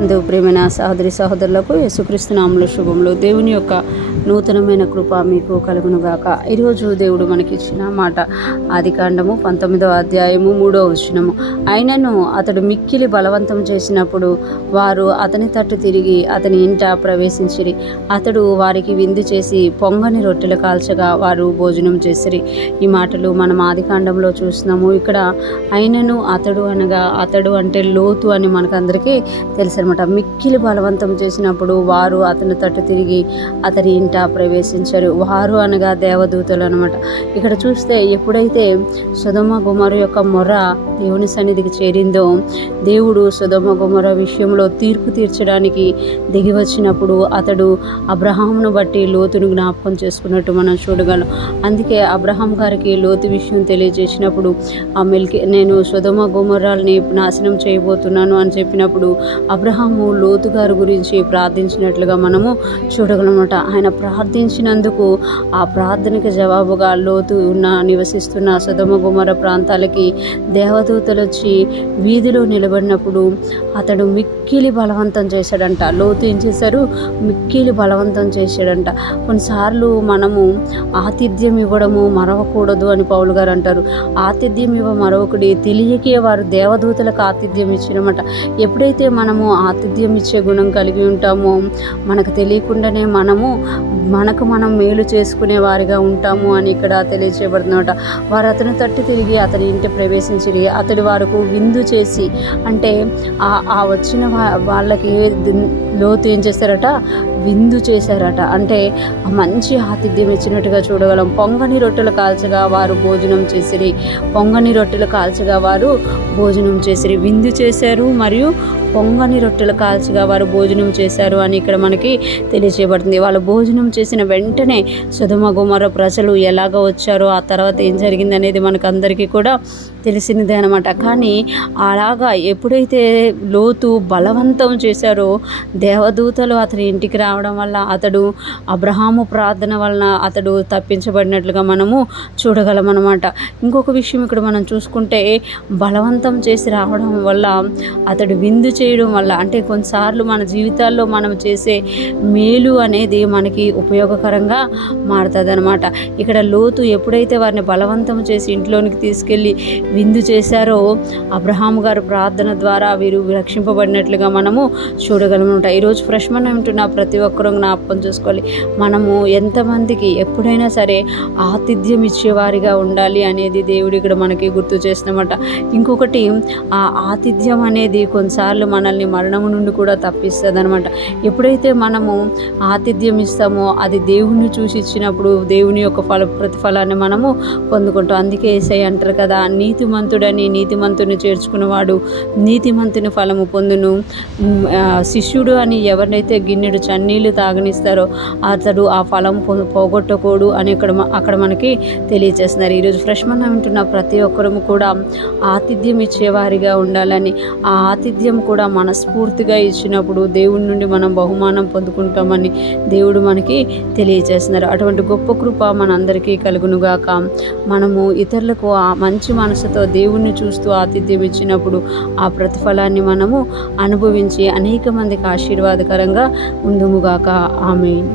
ప్రియమైన సహోదరి సహోదరులకు యేసుక్రీస్తు నామములో శుభములు. దేవుని యొక్క నూతనమైన కృప మీకు కలుగునుగాక. ఈరోజు దేవుడు మనకిచ్చిన మాట ఆదికాండము 19వ అధ్యాయము 3వ వచనము. అయినను అతడు మిక్కిలి బలవంతం చేసినప్పుడు వారు అతని తట్టు తిరిగి అతని ఇంట ప్రవేశించిరి. అతడు వారికి విందు చేసి పొంగని రొట్టెలు కాల్చగా వారు భోజనం చేసిరి. ఈ మాటలు మనం ఆదికాండంలో చూస్తున్నాము. ఇక్కడ అయినను అతడు అనగా అతడు అంటే లోతు అని మనకందరికీ తెలుసు అనమాట. మిక్కిలి బలవంతం చేసినప్పుడు వారు అతని తట్టు తిరిగి అతని ఇంట ప్రవేశించారు. వారు అనగా దేవదూతలు అనమాట. ఇక్కడ చూస్తే ఎప్పుడైతే సొదొమ గొమొర్రా యొక్క మొర దేవుని సన్నిధికి చేరిందో, దేవుడు సొదొమ గొమొర్రా విషయంలో తీర్పు తీర్చడానికి దిగి వచ్చినప్పుడు అతడు అబ్రహామును బట్టి లోతును జ్ఞాపకం చేసుకున్నట్టు మనం చూడగలం. అందుకే అబ్రహాం గారికి లోతు విషయం తెలియజేసినప్పుడు నేను సొదొమ గొమొర్రాల్ని నాశనం చేయబోతున్నాను అని చెప్పినప్పుడు అబ్రహాము లోతు గారి గురించి ప్రార్థించినట్లుగా మనము చూడగలమట. ఆయన ప్రార్థించినందుకు ఆ ప్రార్థనకి జవాబుగా లోతు నివసిస్తున్న సొదొమ గొమొర్రా ప్రాంతాలకి దేవదూతలు వచ్చి వీధిలో నిలబడినప్పుడు అతడు మిక్కిలి బలవంతం చేశాడంట. లోతు ఏం చేశారు? మిక్కిలి బలవంతం చేశాడంట. కొన్నిసార్లు మనము ఆతిథ్యం ఇవ్వడము మరవకూడదు అని పౌలు గారు అంటారు. ఆతిథ్యం మరొకటి తెలియకే వారు దేవదూతలకు ఆతిథ్యం ఇచ్చినమాట. ఎప్పుడైతే మనము ఆతిథ్యం ఇచ్చే గుణం కలిగి ఉంటామో మనకు తెలియకుండానే మనకు మనం మేలు చేసుకునే వారిగా ఉంటాము అని ఇక్కడ తెలియచేయబడుతున్నమాట. వారు అతని తట్టు తిరిగి అతని ఇంటి ప్రవేశించి అతడి వారికి విందు చేసి, అంటే ఆ వచ్చిన వాళ్ళకి లోతు ఏం చేశారట? విందు చేశారట. అంటే మంచి ఆతిథ్యం ఇచ్చినట్టుగా చూడగలం. పొంగని రొట్టెలు కాల్చగా వారు భోజనం చేసిరి. పొంగని రొట్టెలు కాల్చగా వారు భోజనం చేసిరి. విందు చేశారు మరియు పొంగని రొట్టెలు కాల్చగా వారు భోజనం చేశారు అని ఇక్కడ మనకి తెలియచేయబడుతుంది. వాళ్ళు భోజనం చేసిన వెంటనే సొదొమ గొమొర్రా ప్రజలు ఎలాగ వచ్చారో ఆ తర్వాత ఏం జరిగింది అనేది మనకు అందరికీ కూడా తెలిసినదే అనమాట. కానీ అలాగా ఎప్పుడైతే లోతు బలవంతం చేశారో దేవదూతలు అతని ఇంటికి రావడం వల్ల అతడు అబ్రహాము ప్రార్థన వలన అతడు తప్పించబడినట్లుగా మనము చూడగలం అనమాట. ఇంకొక విషయం ఇక్కడ మనం చూసుకుంటే బలవంతం చేసి రావడం వల్ల అతడు విందు చేయడం వల్ల, అంటే కొన్నిసార్లు మన జీవితాల్లో మనం చేసే మేలు అనేది మనకి ఉపయోగకరంగా మారుతుంది అనమాట. ఇక్కడ లోతు ఎప్పుడైతే వారిని బలవంతం చేసి ఇంట్లోనికి తీసుకెళ్ళి విందు చేశారో అబ్రహాం గారు ప్రార్థన ద్వారా వీరు రక్షింపబడినట్లుగా మనము చూడగలమన్నమాట. ఈరోజు ఫ్రెష్మన్ ఉంటున్న ప్రతి ఒక్కరూ జ్ఞాపకం చేసుకోవాలి. మనము ఎంతమందికి ఎప్పుడైనా సరే ఆతిథ్యం ఇచ్చేవారిగా ఉండాలి అనేది దేవుడు ఇక్కడ మనకి గుర్తు చేస్తున్నమాట. ఇంకొకటి, ఆ ఆతిథ్యం అనేది కొన్నిసార్లు మనల్ని మరణము నుండి కూడా తప్పిస్తుంది అనమాట. ఎప్పుడైతే మనము ఆతిథ్యం ఇస్తామో అది దేవుణ్ణి చూసి ఇచ్చినప్పుడు దేవుని యొక్క ప్రతిఫలాన్ని మనము పొందుకుంటాం. అందుకే యేసయ్య అంటారు కదా, నీతిమంతుడని నీతిమంతుని చేర్చుకున్నవాడు నీతిమంతుని ఫలము పొందును. శిష్యుడు అని ఎవరినైతే గిన్నెడు చన్నీళ్ళు తాగనిస్తారో అతడు ఆ ఫలం పోగొట్టకూడు అని అక్కడ మనకి తెలియజేస్తున్నారు. ఈరోజు ఫ్రెష్మన్ వింటున్న ప్రతి ఒక్కరము కూడా ఆతిథ్యం ఇచ్చేవారిగా ఉండాలని, ఆ ఆతిథ్యం కూడా మనస్ఫూర్తిగా ఇచ్చినప్పుడు దేవుడి నుండి మనం బహుమానం పొందుకుంటామని దేవుడు మనకి తెలియజేస్తున్నారు. అటువంటి గొప్ప కృప మనందరికీ కలుగునుగాక. మనము ఇతరులకు ఆ మంచి మనసుతో దేవుణ్ణి చూస్తూ ఆతిథ్యం ఇచ్చినప్పుడు ఆ ప్రతిఫలాన్ని మనము అనుభవించి అనేక మందికి ఆశీర్వాదకరంగా ఉందుముగాక. ఆమేన్.